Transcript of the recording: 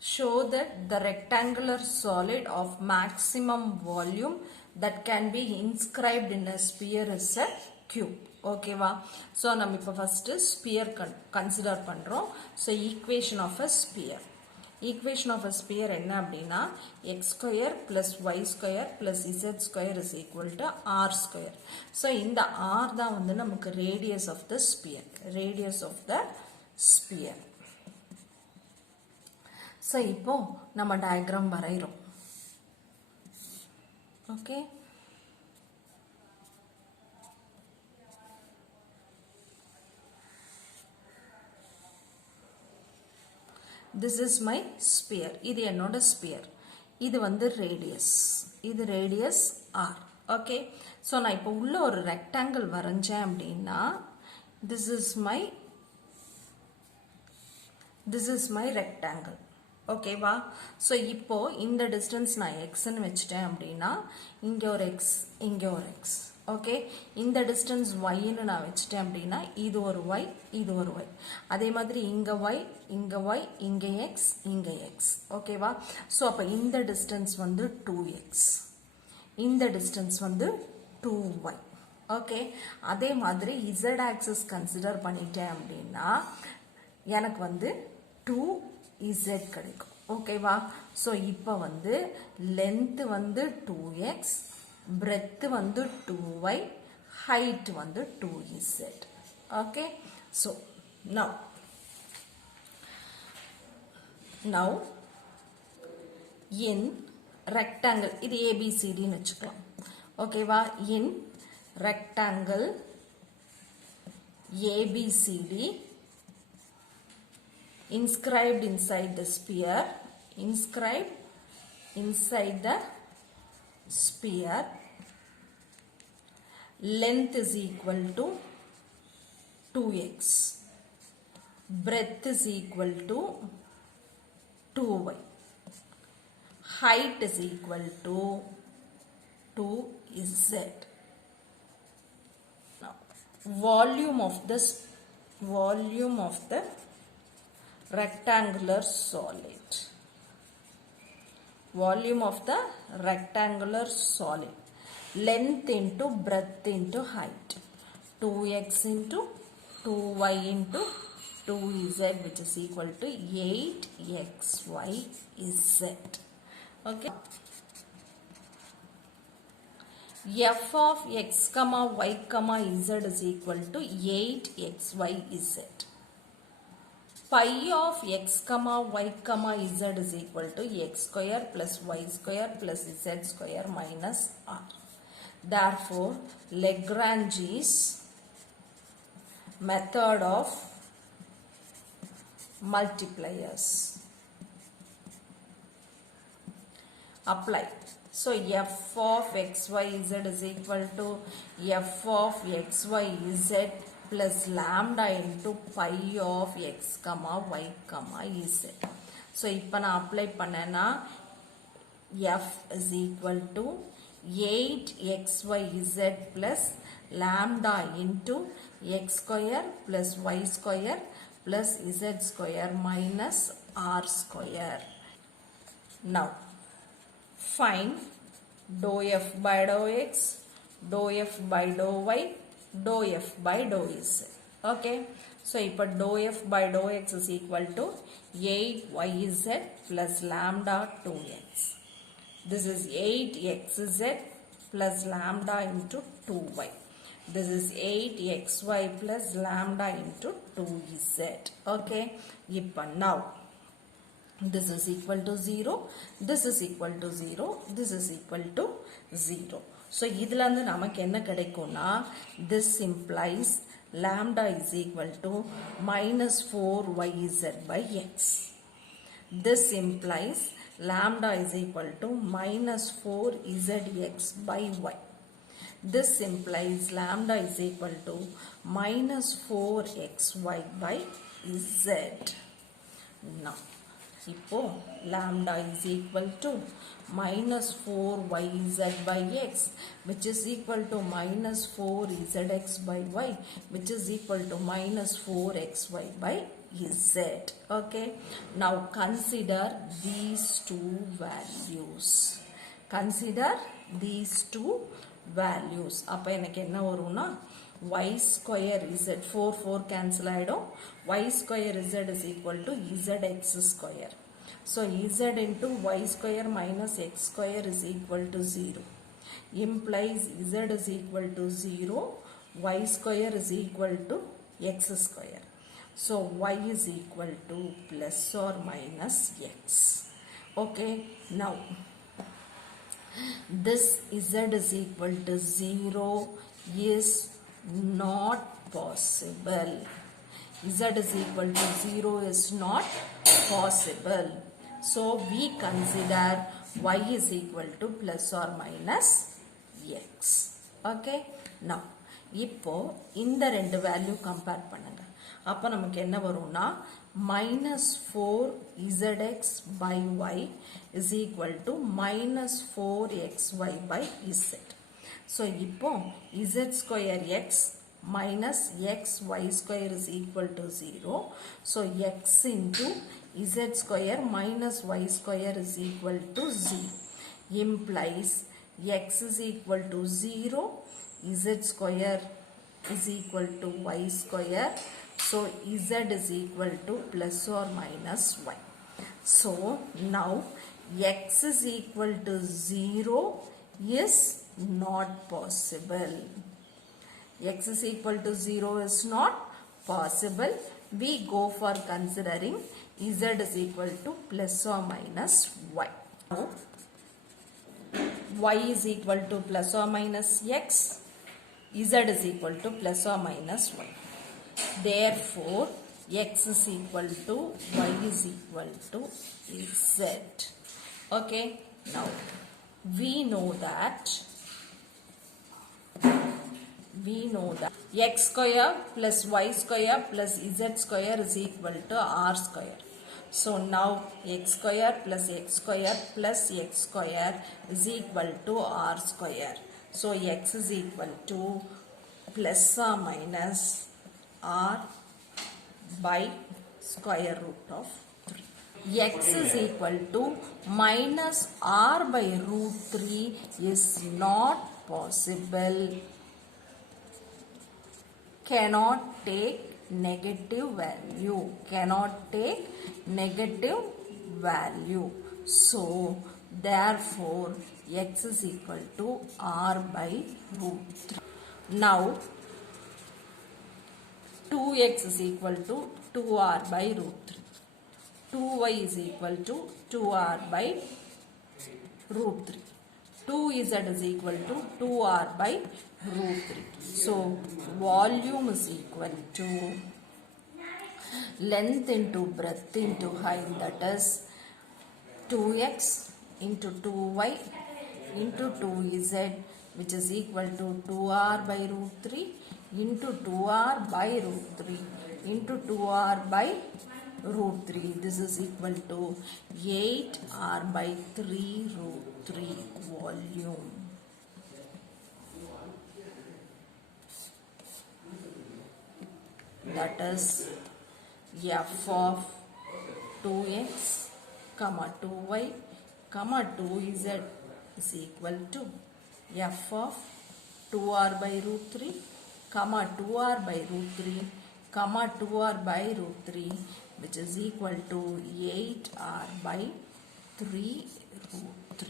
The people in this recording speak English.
show that the rectangular solid of maximum volume that can be inscribed in a sphere is a cube. Okay va? So நம்ம இப்ப first sphere consider பண்றோம். So equation of a sphere. Equation of a sphere என்ன அப்படின்னா x square plus y square plus z square is equal to r square. So இந்த r தான் வந்து நமக்கு radius of the sphere. Radius of the sphere. So இப்போ நம்ம diagram வரைகிறோம். Okay. This is my sphere. இது என்னோட sphere. இது வந்து radius. இது radius r. Okay. So நான் இப்போ உள்ள ஒரு rectangle வரைஞ்சேன் அப்படின்னா this is my rectangle. Okay வா? So இப்போ இந்த distance நான் x ன்னு வச்சிட்டேன் அப்படின்னா இங்க ஒரு x, இங்க ஒரு x. Okay, இந்த distance y ன்னு நான் வச்சிட்டேன் அப்படின்னா இது ஒரு y, இது ஒரு y. அதே மாதிரி இங்க y, இங்க y, இங்க x, இங்க x. Okay வா? So அப்ப இந்த distance வந்து 2x. இந்த distance வந்து 2y. Okay, அதே மாதிரி z axis consider பண்ணிட்டேன் அப்படின்னா எனக்கு வந்து 2z கிடைக்கும். Okay வா? So இப்ப வந்து length வந்து 2x, breadth வந்து 2y, height வந்து 2z. Okay, so now in rectangle, இது ABCD ன்னு வச்சுக்கலாம். Okay வா? In rectangle ABCD inscribed inside the sphere, inscribed inside the sphere, length is equal to 2x, breadth is equal to 2y, height is equal to 2z. Now volume of the rectangular solid. Volume of the rectangular solid. Length into breadth into height. 2x into 2y into 2z, which is equal to 8xyz. Okay. F of x comma y comma z is equal to 8xyz. Pi of x comma y comma z is equal to x square plus y square plus z square minus r. Therefore, Lagrange's method of multipliers apply. So f of xyz is equal to f of xyz plus lambda into pi of x comma y comma z. So இப்போ நான் apply பண்ணேன்னா f is equal to 8xyz plus lambda into x square plus y square plus z square minus r square. Now find dou f by dou x, dou f by dou y, dou f by dou z. Okay, so இப்போ dou f by dou x is equal to 8yz plus lambda 2x. This is 8xz plus lambda into 2y. This is 8xy plus lambda into 2z. Okay, இப்போ now this is equal to 0, this is equal to 0, this is equal to 0. So இதில இருந்து நமக்கு என்ன கிடைக்கும்னா this implies lambda is equal to minus 4yz by x. This implies lambda is equal to minus 4zx by y. This implies lambda is equal to minus 4xy by z. Now இப்போ lambda is equal to minus 4yz by x, which is equal to minus 4zx by y, which is equal to minus 4xy by z. Okay, now consider these two values. Consider these two values. அப்ப எனக்கு என்ன வரும்னா y square z 4 cancel ஆயிடும். Y square z is equal to zx square. So z into y square minus x square is equal to 0. Implies z is equal to 0. Y square is equal to x square. So y is equal to plus or minus x. Okay, now this z is equal to 0 is not possible. Z is equal to 0 is not possible. So we consider y is equal to plus or minus x. Okay, now இப்போ இந்த ரெண்டு value compare பண்ணுங்க. அப்போ நமக்கு என்ன வரும்னா minus 4zx by y is equal to minus 4xy by z. So இப்போ z square x minus xy square is equal to 0. So x into z square minus y square is equal to 0. Implies x is equal to 0. Z square is equal to y square. So z is equal to plus or minus y. So now x is equal to 0 is not possible. X is equal to 0 is not possible. We go for considering z is equal to plus or minus y. Now, y is equal to plus or minus x. Z is equal to plus or minus y. Therefore, x is equal to y is equal to z. Okay, now we know that x square plus y square plus z square is equal to r square. So now x square plus x square plus x square is equal to r square. So x is equal to plus or minus r by square root of 3. X is equal to minus r by root 3 is not possible. Cannot take negative value. Cannot take negative value. So therefore x is equal to r by root 3. Now 2x is equal to 2r by root 3. 2y is equal to 2r by root 3. 2z is equal to 2r by root 3. So volume is equal to length into breadth into height, that is 2x into 2y into 2z, which is equal to 2r by root 3 into 2r by root 3 into 2r by root 3. This is equal to 8r by 3 root 3 volume. That is f of 2x comma 2y comma 2z is equal to f of 2r by root 3 comma 2r by root 3 comma 2r by root 3, which is equal to 8r by 3 root 3.